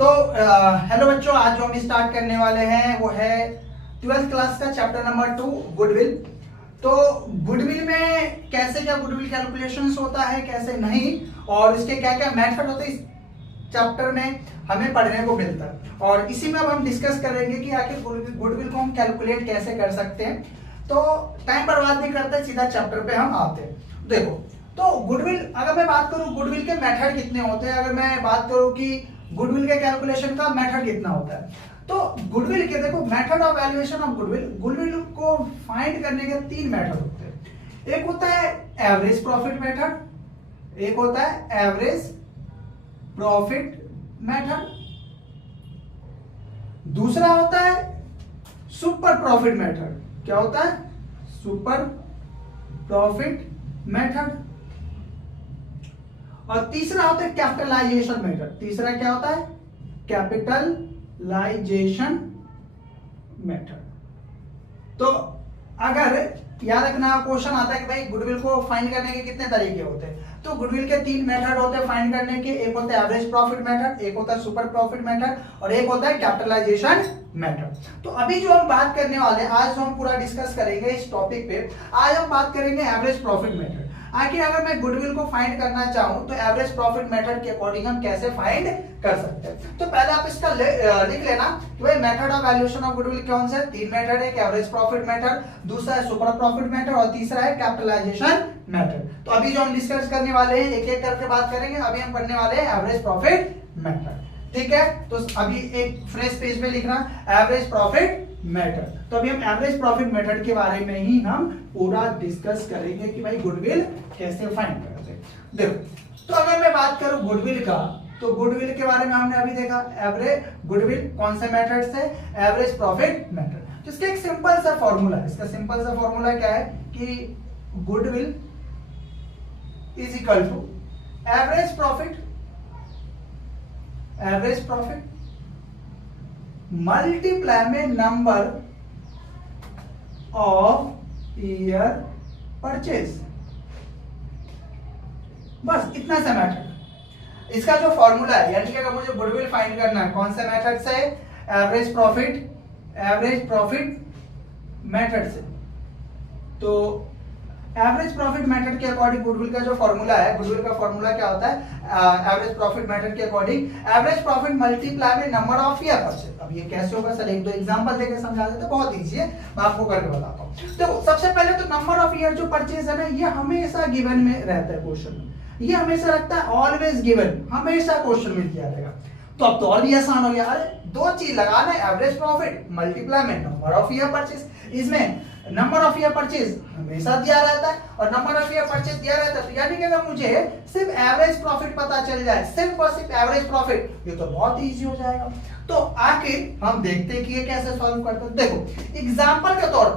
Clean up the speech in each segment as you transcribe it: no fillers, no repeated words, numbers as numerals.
तो हेलो बच्चों, आज जो हम स्टार्ट करने वाले हैं वो है 12th क्लास का चैप्टर नंबर 2 गुडविल। तो गुडविल में कैसे क्या गुडविल कैलकुलेशंस होता है, कैसे नहीं, और इसके क्या क्या मेथड होते हैं, इस चैप्टर में हमें पढ़ने को मिलता है। और इसी में अब हम डिस्कस करेंगे कि आखिर गुडविल को हम कैलकुलेट कैसे कर सकते हैं। तो टाइम बर्बाद नहीं करते, सीधा चैप्टर पे हम आते हैं। देखो, तो गुडविल, अगर मैं बात करूं गुडविल के मेथड कितने होते हैं, अगर मैं बात करूं कि गुडविल के कैलकुलेशन का मेथड कितना होता है, तो गुडविल के देखो method of valuation of goodwill को फाइंड करने के 3 मेथड होते हैं। एक होता है एवरेज प्रॉफिट मेथड, एक होता है एवरेज प्रॉफिट मेथड, दूसरा होता है सुपर प्रॉफिट मेथड। क्या होता है? Super profit method. और तीसरा होता है कैपिटलाइजेशन मेथड। तीसरा क्या होता है? Capitalisation method. तो अगर याद रखना, क्वेश्चन आता है कि भाई गुडविल को फाइंड करने के कितने तरीके होते हैं, तो गुडविल के 3 मेथड होते हैं फाइंड करने के। एक होता है एवरेज प्रॉफिट मेथड, एक होता है सुपर प्रॉफिट मेथड, और एक होता है कैपिटलाइजेशन मेथड। तो अभी जो हम बात करने वाले हैं, आज जो हम पूरा डिस्कस करेंगे इस टॉपिक पे, आज हम बात करेंगे एवरेज प्रॉफिट मेथड। आखिर अगर मैं गुडविल को फाइंड करना चाहूं तो एवरेज प्रॉफिट मेथड के अकॉर्डिंग हम कैसे फाइंड कर सकते हैं। तो पहले आप इसका लिख लेना कि भाई method of valuation of goodwill कौन से 3 मेथड है। एवरेज प्रॉफिट मेथड, दूसरा है सुपर प्रॉफिट मेथड, और तीसरा है कैपिटलाइजेशन मेथड। तो अभी जो हम डिस्कस करने वाले हैं, एक एक करके बात करेंगे। अभी हम करने वाले हैं एवरेज प्रॉफिट मेथड, ठीक है। तो अभी एक फ्रेश पेज पे लिखना एवरेज प्रॉफिट मेथड। तो अभी हम एवरेज प्रॉफिट मेथड के बारे में ही हम पूरा डिस्कस करेंगे कि भाई गुडविल कैसे फाइंड करते हैं। देखो, तो अगर मैं बात करूं गुडविल का, तो गुडविल के बारे में हमने अभी देखा एवरेज गुडविल कौन से मेथड से, एवरेज प्रॉफिट मेथड। तो इसका एक सिंपल सा फॉर्मूला है। इसका सिंपल सा फॉर्मूला क्या है कि goodwill is equal to average profit multiply में नंबर ऑफ ईयर परचेज। बस इतना सा मेथड इसका जो फॉर्मूला है। यानी कि अगर मुझे गुडविल फाइंड करना है कौन से मेथड से, एवरेज प्रॉफिट मेथड से, तो एवरेज प्रॉफिट मेथड के अकॉर्डिंग गुडविल का जो फॉर्मूला है, गुडविल का फॉर्मूला क्या होता है एवरेज प्रॉफिट मेथड के अकॉर्डिंग एवरेज प्रॉफिट मल्टीप्लाई में नंबर ऑफ ईयर परचेज। अब ये कैसे होगा सर, एक दो एग्जांपल देकर समझा देते, बहुत इजी है, मैं आपको करके बताता हूं। देखो, सबसे पहले तो नंबर ऑफ ईयर जो परचेज है ना, ये हमेशा गिवन में रहता है क्वेश्चन में, ये हमेशा रखता है ऑलवेज गिवन, हमेशा क्वेश्चन में दिया रहेगा। तो अब तो और भी आसान हो गया। अरे 2 चीज लगाना है, एवरेज प्रॉफिट मल्टीप्लाई में नंबर ऑफ ईयर परचेज। इसमें नंबर ऑफ ईयर परचेज हमेशा दिया रहता है और नंबर ऑफ ईयर परचेज दिया रहता है। तो यानी कि अगर मुझे सिर्फ एवरेज प्रॉफिट पता चल जाए, सिर्फ और सिर्फ एवरेज प्रॉफिट, ये तो बहुत इजी हो जाएगा। तो आखिर हम देखते हैं कि ये कैसे सॉल्व करते हैं। देखो, एग्जांपल के तौर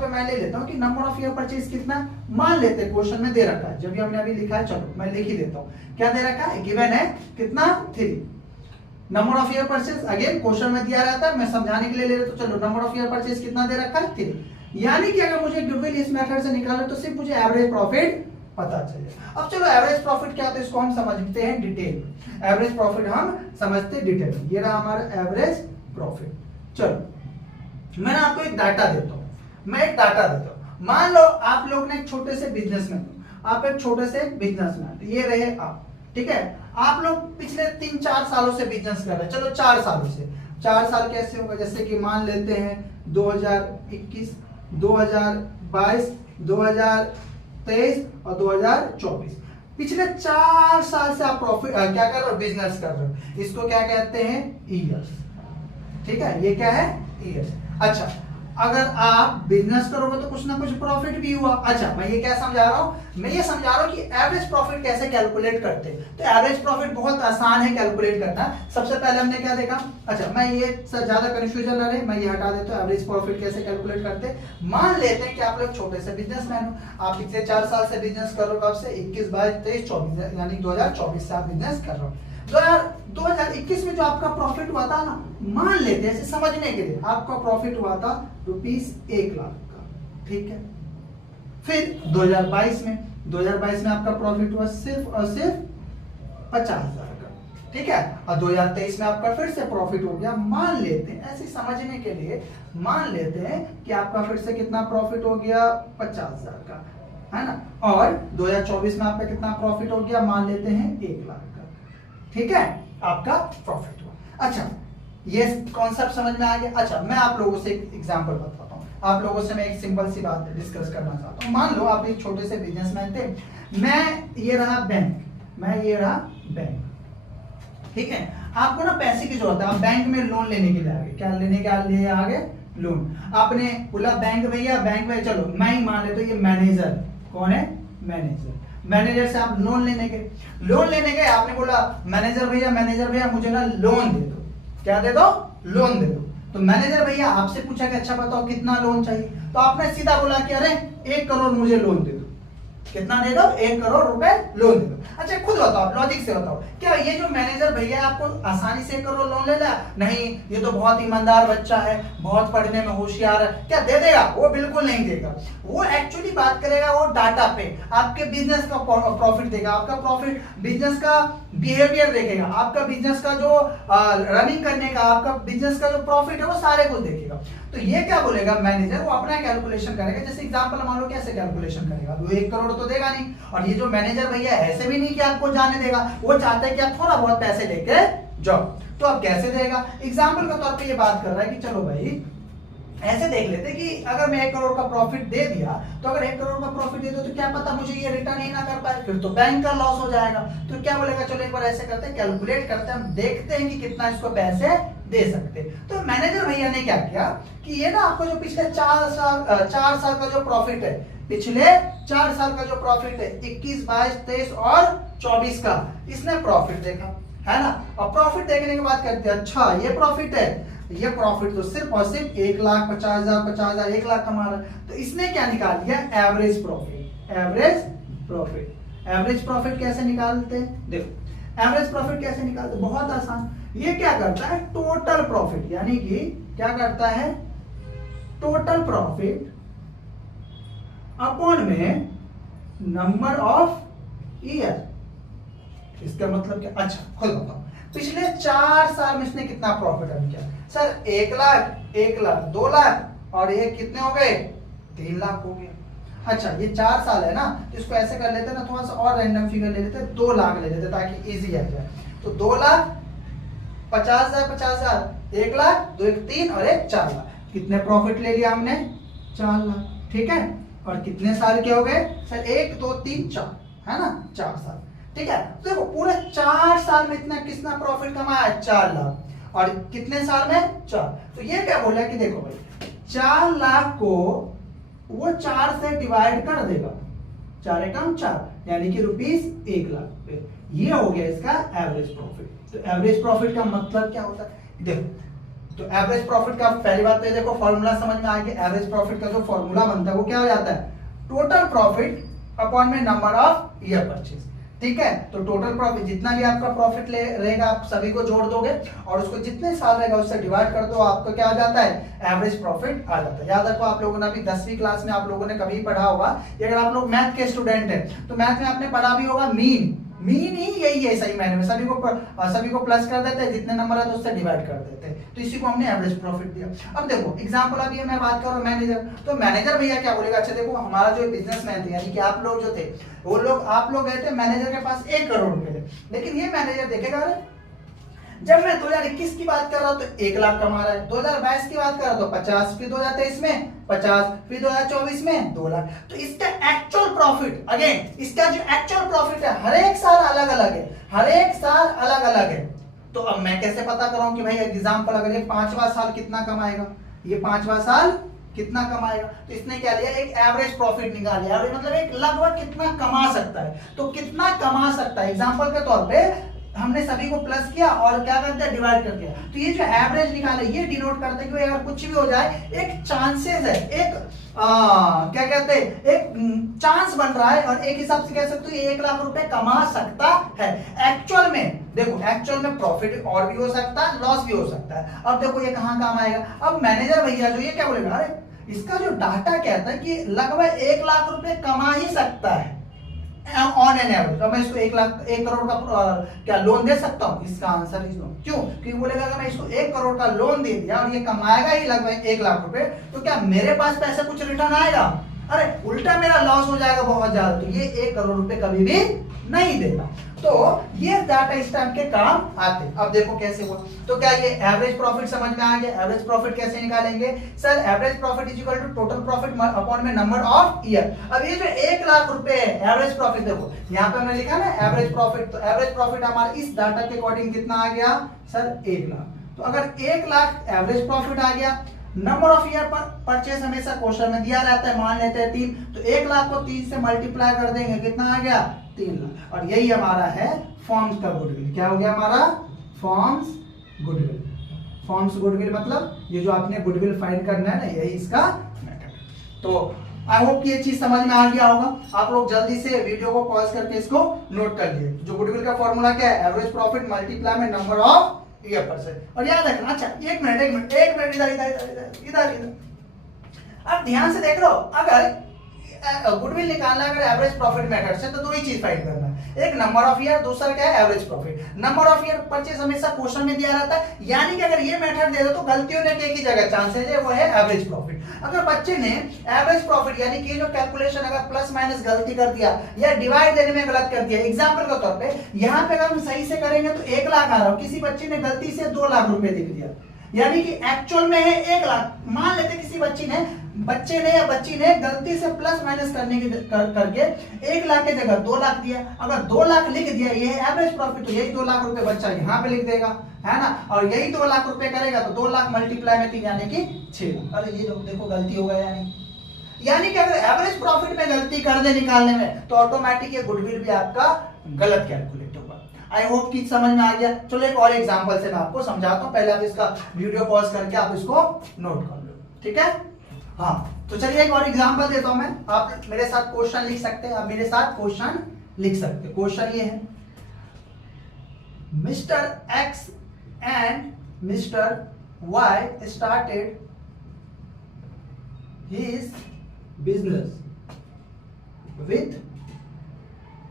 पे मैं ले लेता हूं कि नंबर ऑफ ईयर परचेज कितना, मान लेते हैं क्वेश्चन में दे रखा है, जब भी हमने अभी लिखा है, चलो मैं लिख ही देता हूं। क्या दे रखा है? गिवन है कितना, 3। Number of year purchase again question में दिया रहता है, मैं समझाने के लिए ले लेता हूं। चलो, नंबर ऑफ ईयर परचेज कितना दे रखा है? 3। यानी कि अगर मुझे गुडविल इस मेथड से निकालना तो सिर्फ मुझे एवरेज प्रॉफिट पता चले। अब चलो, एवरेज प्रॉफिट क्या होता है इसको हम समझते हैं डिटेल में। एवरेज प्रॉफिट हम समझते हैं डिटेल में। ये रहा हमारा एवरेज प्रॉफिट। चलो, मैं आपको एक डाटा देता हूं। मान लो आप लोग ने एक छोटे से बिजनेसमैन, आप एक छोटे से बिजनेसमैन, ये रहे आप, ठीक है। आप लोग पिछले 3-4 सालों से बिजनेस कर रहे हैं। चलो 4 सालों से, 4 साल कैसे होगा, जैसे कि मान लेते हैं 2021, 2022, 2023 और 2024। पिछले 4 साल से आप प्रॉफिट क्या कर रहे हो, बिजनेस कर रहे हो। इसको क्या कहते हैं? ईयर्स, ठीक है। ये क्या है? ईयर्स। अच्छा, अगर आप बिजनेस करोगे तो कुछ ना कुछ प्रॉफिट भी हुआ। अच्छा, मैं ये क्या समझा रहा हूं, मैं ये समझा रहा हूं कि एवरेज प्रॉफिट कैसे कैलकुलेट करते हैं। तो एवरेज प्रॉफिट बहुत आसान है कैलकुलेट करना। सबसे पहले हमने क्या देखा, अच्छा मैं ये ज्यादा कंफ्यूजन ना रहे, मैं ये हटा देता हूं। एवरेज प्रॉफिट कैसे कैलकुलेट करते हैं, मान लेते हैं कि आप लोग छोटे से बिजनेसमैन हो, आप पिछले 4 साल से बिजनेस कर रहे हो, कब से? 21, 22, 23, 24, यानी 2024 से आप बिजनेस कर रहे हो। 2021 में जो आपका प्रॉफिट हुआ था ना, मान लेते हैं ऐसे समझने के लिए, आपका प्रॉफिट हुआ था ₹1 लाख का, ठीक है। फिर 2022 में आपका प्रॉफिट हुआ सिर्फ और सिर्फ 50,000 का, ठीक है। और 2023 में आपका फिर से प्रॉफिट हो गया, मान लेते हैं ऐसे समझने के लिए, मान लेते हैं कि आपका फिर से कितना प्रॉफिट हो गया 50,000 का, है ना। और 2024 में आपका कितना प्रॉफिट हो गया, मान लेते हैं 1 लाख का, ठीक है, आपका प्रॉफिट हुआ। अच्छा, ये कॉन्सेप्ट समझ में आ गया। अच्छा, मैं आप लोगों से एक एग्जांपल बताता हूँ, आप लोगों से मैं एक सिंपल सी बात डिस्कस करना चाहता हूँ। मान लो आप एक छोटे से बिजनेसमैन थे, मैं ये रहा बैंक, मैं ये रहा बैंक, ठीक है। आपको ना पैसे की जरूरत है, आप बैंक में लोन लेने के लिए आगे, क्या लेने के लिए आगे, लोन। आपने बोला बैंक भैया, बैंक में चलो मैं ही मान लेता हूं, ये मैनेजर, कौन है, मैनेजर, मैनेजर से आप लोन लेने गए, आपने बोला मैनेजर भैया मुझे ना लोन दे दो, क्या दे दो, लोन दे दो। तो मैनेजर भैया आपसे पूछा कि अच्छा बताओ कितना लोन चाहिए, तो आपने सीधा बोला कि अरे 1 करोड़ मुझे लोन दे दो, कितना दे दो, 1 करोड़ रुपए लोन दे दो। अच्छा खुद बताओ, लॉजिक से बताओ, क्या ये जो मैनेजर भैया आपको आसानी से 1 करोड़ लोन ले ला? नहीं, ये तो बहुत ईमानदार बच्चा है, बहुत पढ़ने में होशियार है, क्या दे देगा? वो बिल्कुल नहीं देगा। वो एक्चुअली बात करेगा वो डाटा पे, आपके बिजनेस का प्रॉफिट देगा, आपका प्रॉफिट, बिजनेस का बिहेवियर देखेगा, आपका बिजनेस का जो रनिंग करने का, आपका बिजनेस का जो प्रॉफिट है वो सारे कुछ देखेगा। तो ये क्या बोलेगा मैनेजर, वो अपना कैलकुलेशन करेगा। जैसे एग्जांपल मान लो, कैसे कैलकुलेशन करेगा, वो 1 करोड़ तो देगा नहीं, और ये जो मैनेजर भैया ऐसे भी नहीं कि आपको जाने देगा, वो चाहता है कि आप थोड़ा बहुत पैसे लेके जाओ। तो अब कैसे देगा, एग्जांपल के तौर पे ये बात कर रहा है कि चलो भाई ऐसे देख लेते कि अगर मैं 1 करोड़ का प्रॉफिट दे दिया, तो अगर 1 करोड़ का प्रॉफिट दे दो तो क्या पता मुझे ये रिटर्न ही ना कर पाए, फिर तो बैंक का लॉस हो जाएगा। तो क्या बोलेगा, चलो एक बार ऐसे करते हैं, कैलकुलेट करते हैं, हम देखते हैं कि कितना इसको पैसे दे सकते। तो मैनेजर भैया ने क्या किया कि ये ना आपको जो पिछले 4 साल का जो प्रॉफिट है, पिछले 4 साल का जो प्रॉफिट है 21, 22, 23 और 24 का, इसने प्रॉफिट देखा, है ना। और प्रॉफिट देखने के बाद कहते हैं अच्छा ये प्रॉफिट है, ये प्रॉफिट तो सिर्फ और सिर्फ 1,50,000 1 लाख कमा रहा है। तो इसने क्या निकाल दिया, एवरेज प्रॉफिट। एवरेज प्रॉफिट कैसे निकालते हैं, देखो एवरेज प्रॉफिट कैसे निकालते हैं, बहुत आसान। ये क्या करता है, टोटल प्रॉफिट, यानी कि क्या करता है, टोटल प्रॉफिट अपॉन में नंबर ऑफ ईयर। इसका मतलब क्या, अच्छा खुद बताओ, पिछले 4 साल में इसने कितना प्रॉफिट अर्न किया? सर 1 लाख, 2 लाख, और ये कितने हो गए, 3 लाख हो गया। अच्छा ये 4 साल है ना, तो इसको ऐसे कर लेते हैं ना, थोड़ा सा और रैंडम फिगर ले लेते हैं, 2 लाख ले लेते हैं ताकि इजी आ जाए। तो 2 लाख 50,000, 1 लाख, 2 1 3 और 1 4 लाख, कितने प्रॉफिट ले लिया हमने, 4 लाख, ठीक है। और कितने साल के हो गए सर, 1 2 3 4, है ना, 4 साल, ठीक है। तो देखो पूरे 4 साल में इतना कितना प्रॉफिट कमाया, 4 लाख, और कितने साल में, 4। तो ये क्या बोला कि देखो भाई 4 लाख को वो 4 से डिवाइड कर देगा, 4 एकम 4, यानी कि रुपीस 1 लाख पे, ये हो गया इसका एवरेज प्रॉफिट। तो एवरेज प्रॉफिट का मतलब क्या होता है, देखो तो एवरेज प्रॉफिट का पहली बात तो देखो फॉर्मूला समझ में आ गया। एवरेज प्रॉफिट का जो फॉर्मूला बनता है वो क्या हो जाता है, टोटल प्रॉफिट अपॉन में नंबर ऑफ ईयर परचेज, ठीक है। तो टोटल प्रॉफिट जितना भी आपका प्रॉफिट ले रहेगा आप सभी को जोड़ दोगे और उसको जितने साल रहेगा उससे डिवाइड कर दो, आपको क्या आ जाता है, एवरेज प्रॉफिट आ जाता है। याद रखो आप लोगों ने अभी 10वीं क्लास में आप लोगों ने कभी पढ़ा होगा, अगर आप लोग मैथ के स्टूडेंट हैं तो मैथ में आपने पढ़ा भी होगा मीन ही यही है सही मायने में, सभी को प्लस कर देते हैं, जितने नंबर है तो उससे डिवाइड कर देते हैं। तो इसी को हमने एवरेज प्रॉफिट दिया। अब देखो एग्जांपल अभी मैं बात कर रहा हूँ मैनेजर, तो मैनेजर भैया क्या बोलेगा, अच्छा देखो हमारा जो बिजनेसमैन थे यानी कि आप लोग जो थे वो लोग, आप लोग गए थे मैनेजर के पास 1 करोड़ रुपए, लेकिन ये मैनेजर देखेगा अरे जब मैं 2021 की बात कर रहा हूं तो 1 लाख कमा रहा है, 2022 की बात कर रहा हूं तो 50, फिर 2023 में 50, फिर 2024 में 2 लाख। तो इसका एक्चुअल प्रॉफिट, अगेन इसका जो एक्चुअल प्रॉफिट है हर एक साल अलग अलग है, हर एक साल अलग अलग है। तो अब मैं कैसे पता करूं कि भाई एग्जांपल अगर ये 5वां साल कितना कमाएगा, ये 5वां साल कितना कमाएगा, तो इसने क्या लिया, एक एवरेज प्रॉफिट निकाल लिया, मतलब एक लगभग कितना कमा सकता है। तो कितना कमा सकता है एग्जांपल के तौर पे हमने सभी को प्लस किया और क्या करते हैं, डिवाइड कर दिया। तो ये जो एवरेज निकाले ये डिनोट करते हैं कि अगर कुछ भी हो जाए एक चांसेस है, एक क्या कहते हैं, एक चांस बन रहा है, और एक हिसाब से कह सकते हो 1 लाख रुपए कमा सकता है। एक्चुअल में देखो, एक्चुअल में प्रॉफिट और भी हो सकता है, लॉस भी हो सकता है। अब देखो ये कहां काम आएगा, अब मैनेजर भैया जो ये क्या बोलेगा, अरे इसका जो डाटा कहता है कि लगभग 1 लाख रुपए कमा ही सकता है, ऑन एन एवरेज। अब मैं इसको 1 करोड़ का क्या लोन दे सकता हूँ? इसका आंसर इज नो। क्यों? क्योंकि बोलेगा अगर मैं इसको 1 करोड़ का लोन दे दिया और ये कमाएगा ही लगभग 1 लाख रुपए, तो क्या मेरे पास पैसा कुछ रिटर्न आएगा? अरे उल्टा मेरा लॉस हो जाएगा बहुत ज्यादा। तो ये 1 करोड़ रुपए कभी भी नहीं देगा। तो ये डाटा इस टाइप के काम आते। अब देखो कैसे हुआ। तो क्या ये एवरेज प्रॉफिट समझ में आ गया? एवरेज प्रॉफिट कैसे निकालेंगे? Sir average profit is equal to total profit upon में नंबर ऑफ ईयर। अब ये जो 1 लाख रुपए है एवरेज प्रॉफिट, देखो यहाँ पे हमने लिखा ना एवरेज प्रॉफिट, तो एवरेज प्रॉफिट हमारा इस डाटा के अकॉर्डिंग कितना आ गया सर? 1 लाख। तो अगर 1 लाख एवरेज प्रॉफिट आ गया, नंबर ऑफ ईयर पर परचेस हमेशा क्वेश्चन में दिया रहता है, मान लेते हैं 3, तो 1 लाख को 3 से मल्टीप्लाई कर देंगे, कितना आ गया? 3 लाख। और यही हमारा है फॉर्म्स का गुडविल। क्या हो गया हमारा? Forms goodwill. फॉर्म्स गुडविल मतलब ये जो आपने गुडविल फाइंड करना है ना, यही इसका मेथड। तो आई होप कि ये चीज समझ में आ गया होगा। आप लोग जल्दी से वीडियो को पॉज करके इसको नोट कर लिए। जो गुडविल का फॉर्मूला क्या है? एवरेज प्रॉफिट मल्टीप्लाई में नंबर ऑफ ईयर परसेंट। और याद रखना, अच्छा एक मिनट इधर अब ध्यान से देख लो। अगर गुडविल निकालना अगर एवरेज प्रॉफिट मेथड से, तो दो ही चीज फाइंड करना है, एक नंबर ऑफ ईयर, दूसरा क्या है? Average profit. Number of year purchase हमेशा क्वेश्चन में दिया रहता है, यानी कि अगर ये मेथड दे दो तो गलतियों ने एक ही जगह चांसेस है, वो है एवरेज प्रॉफिट। अगर बच्चे ने एवरेज प्रॉफिट यानी कि जो कैलकुलेशन अगर प्लस माइनस गलती कर दिया या डिवाइड देने में गलत कर दिया, एग्जांपल के तौर पे यहाँ पे अगर हम सही से करेंगे तो 1 लाख आ रहा हो, किसी बच्चे ने गलती से 2 लाख रुपए लिख दिया, यानी कि एक्चुअल में है 1 लाख। मान लेते किसी बच्चे ने या बच्ची ने गलती से प्लस माइनस करने की करके 1 लाख की जगह 2 लाख दिया। अगर 2 लाख लिख दिया, ये है एवरेज प्रॉफिट, तो यही 2 लाख रुपए बच्चा यहाँ पे लिख देगा, है ना। और यही 2 लाख रुपए करेगा तो 2 लाख मल्टीप्लाई में 3 यानी कि 6 लाख। अरे ये देखो गलती हो गया, यानी कि अगर एवरेज प्रॉफिट में गलती कर दे निकालने में, तो ऑटोमेटिक ये गुडविल भी आपका गलत कैलकुलेट होगा। आई होप कि समझ में आ गया। चलो एक और एग्जांपल से मैं आपको समझाता हूं। पहले आप इसका वीडियो पॉज करके आप इसको नोट कर लो, ठीक है। हाँ तो चलिए एक और एग्जांपल देता हूं मैं। आप मेरे साथ क्वेश्चन लिख सकते हैं, आप मेरे साथ क्वेश्चन लिख सकते हैं। क्वेश्चन ये है, mister X and mister Y started his business with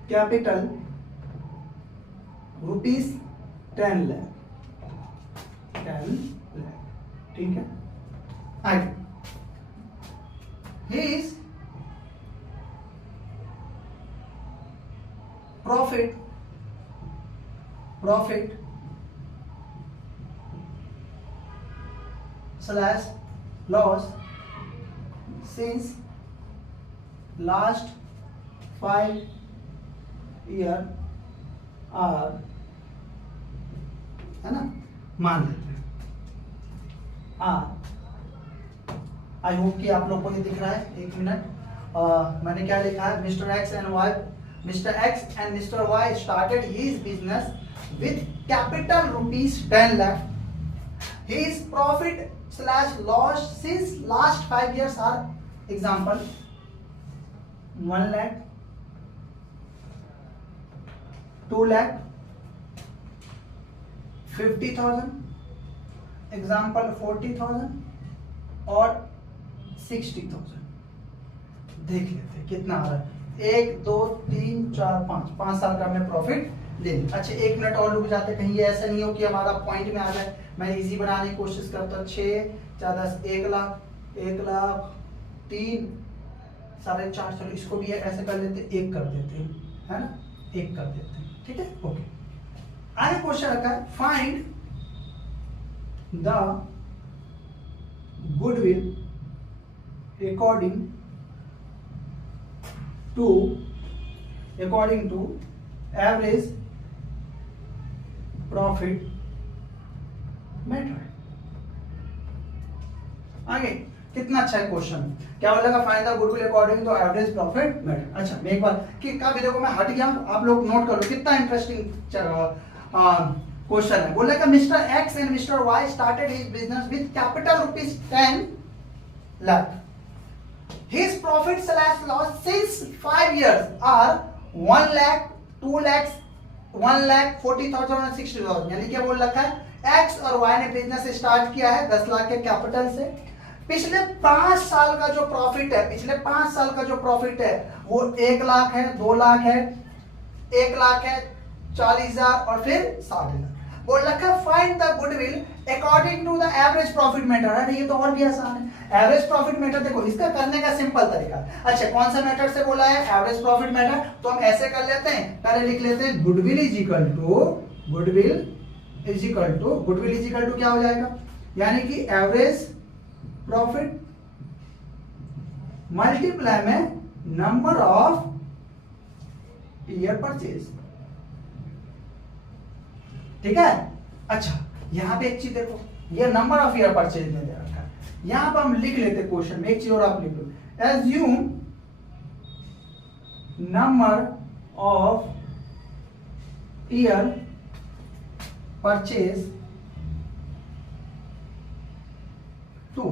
capital rupees 10 lakh, 10 lakh, ठीक है। आगे his profit slash loss since last 5 year are, है ना, मान लेते हैं आई होप कि आप लोग को ये दिख रहा है। एक मिनट, मैंने क्या लिखा है? Mister X and mister Y started his business with capital rupees 10 lakh. हिज profit slash loss since last 5 years आर, एग्जाम्पल 1 लाख, 2 लाख, 50,000, एग्जाम्पल 40,000 और 60,000। देख लेते हैं कितना आ रहा है। 1 2 3 4 5 साल का हमने प्रॉफिट ले लिया। अच्छा एक मिनट और रुक जाते, कहीं ये ऐसा नहीं हो कि हमारा पॉइंट में आ जाए। मैं इजी बनाने की कोशिश करता हूँ। 6 4 10 1 लाख, 1 लाख 3 4.5, चलो इसको भी ऐसे कर लेते, 1 कर देते हैं, है ना, 1 कर देते हैं, ठीक है। ओके, आगे क्वेश्चन रखा है, find the goodwill according to average profit method। आगे कितना अच्छा है क्वेश्चन, क्या बोलेगा? Find the goodwill according to average profit method. अच्छा मैं एक बार कि का भी देखो, मैं हट गया, आप लोग नोट कर लो कितना इंटरेस्टिंग क्वेश्चन है। बोलेगा mister X and mister Y started his business with capital rupees 10 lakh. His profit slash loss since 5 years are 1 lakh, 2 lakhs, 1 lakh, 40,000 और 60,000। यानी क्या बोल रखा है? X और Y ने बिजनेस स्टार्ट किया है 10 लाख के कैपिटल से, पिछले 5 साल का जो प्रॉफिट है, पिछले 5 साल का जो प्रॉफिट है वो 1 लाख है, 2 लाख है, 1 लाख है, 40,000 और फिर 60,000। बोल रखा है find the goodwill according to the average profit method. अरे ये तो और भी आसान है। एवरेज प्रॉफिट मेथड देखो, इसका करने का सिंपल तरीका। अच्छा, कौन सा मेथड से बोला है? Average profit method. तो हम ऐसे कर लेते हैं, पहले लिख लेते हैं गुडविल इज इक्वल टू क्या हो जाएगा, यानी कि एवरेज प्रॉफिट मल्टीप्लाई में नंबर ऑफ ईयर परचेज। ठीक है। अच्छा, यहां पे एक चीज देखो, ये नंबर ऑफ ईयर परचेज में दे रखा है। यहां पर हम लिख लेते क्वेश्चन में, एक चीज और आप लिख लो, assume number of year purchase 2।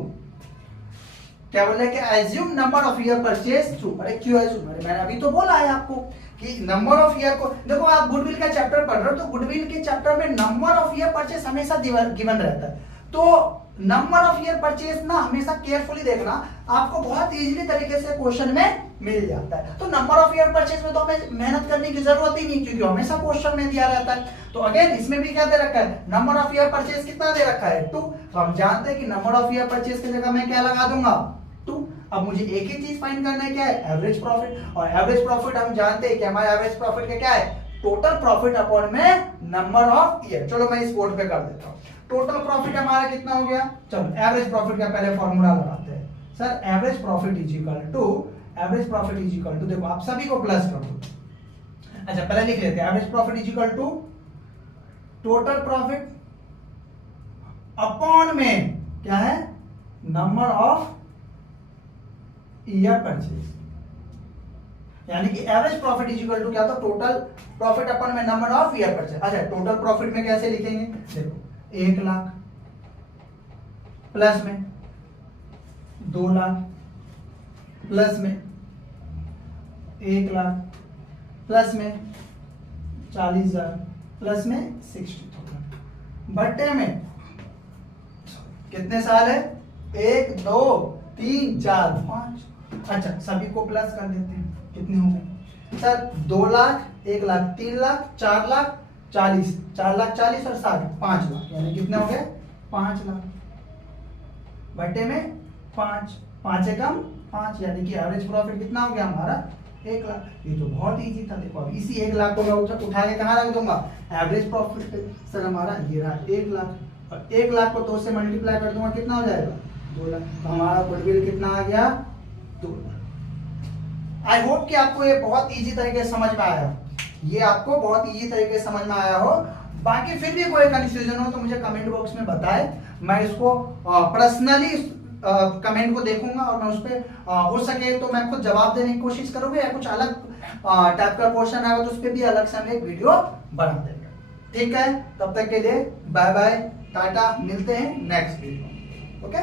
क्या बोल रहे हैं कि assume number of year purchase 2। अरे क्यों एज्यूम? अरे मैंने अभी तो बोला है आपको कि नंबर ऑफ ईयर को देखो, आप गुडविल का चैप्टर पढ़ रहे हो तो गुडविल के चैप्टर में नंबर ऑफ ईयर परचेज हमेशा गिवन रहता है। तो नंबर ऑफ ईयर परचेज ना हमेशा केयरफुली देखना, आपको बहुत इजीली तरीके से क्वेश्चन में मिल जाता है। तो नंबर ऑफ ईयर परचेज में तो हमें मेहनत करने की जरूरत ही नहीं, क्योंकि हमेशा क्वेश्चन में दिया रहता है। तो अगेन इसमें भी क्या दे रखा है? नंबर ऑफ ईयर परचेज कितना दे रखा है? 2। तो हम जानते हैं कि नंबर ऑफ ईयर परचेज की जगह मैं क्या लगा दूंगा? 2। अब मुझे एक ही चीज फाइंड करना है, क्या है? Average profit. और एवरेज प्रॉफिट हम जानते हैं कि हमारा एवरेज प्रॉफिट का क्या है? टोटल प्रॉफिट अपॉन में नंबर ऑफ ईयर। चलो मैं इस बोर्ड पे कर देता हूं। टोटल प्रॉफिट हमारा कितना हो गया? चलो एवरेज प्रॉफिट का पहले फॉर्मूला लगाते हैं। Sir average profit is equal to देखो, आप सभी को प्लस कर दो। अच्छा, पहले लिख लेते हैं average profit is equal to total profit upon में क्या है? Number of year purchase. यानी कि average profit is equal to क्या था? टोटल प्रॉफिट अपॉन में नंबर ऑफ ईयर परचेज। अच्छा, टोटल प्रॉफिट में कैसे लिखेंगे? देखो, 1 लाख प्लस में 2 लाख प्लस में 1 लाख प्लस में 40,000 प्लस में 60,000 बट्टे में कितने साल है? 1 2 3 4 5। अच्छा, सभी को प्लस कर देते हैं। कितने हो गए सर? 2 लाख, 1 लाख, 3 लाख, 4 लाख 40, 4 लाख 40 और 60, 5 लाख। यानी कितने हो गए? 5 लाख बट्टे में 5, 5 एकम 5, यानी कि एवरेज प्रॉफिट कितना हो गया हमारा? 1 लाख। ये तो बहुत इजी था। देखो, अब इसी 1 लाख को मैं उठा के कहाँ रख दूंगा? एवरेज प्रॉफिट सर हमारा ये रहा 1 लाख, और 1 लाख को 2 से मल्टीप्लाई कर दूंगा, कितना हो जाएगा? 2 लाख। तो हमारा गुडविल कितना आ गया? 2 लाख। आई होप कि आपको ये बहुत इजी तरीके से समझ में आया, ये आपको बहुत इजी तरीके से समझ में आया हो। बाकी फिर भी कोई कंफ्यूजन हो तो मुझे कमेंट बॉक्स में बताएं, मैं इसको पर्सनली कमेंट को देखूंगा और मैं उस पर हो सके तो मैं खुद जवाब देने की कोशिश करूंगा, या कुछ अलग टाइप का क्वेश्चन आएगा तो उस पर भी अलग से हम एक वीडियो बना देंगे। ठीक है, तब तक के लिए बाय बाय, टाटा, मिलते हैं नेक्स्ट वीडियो। ओके।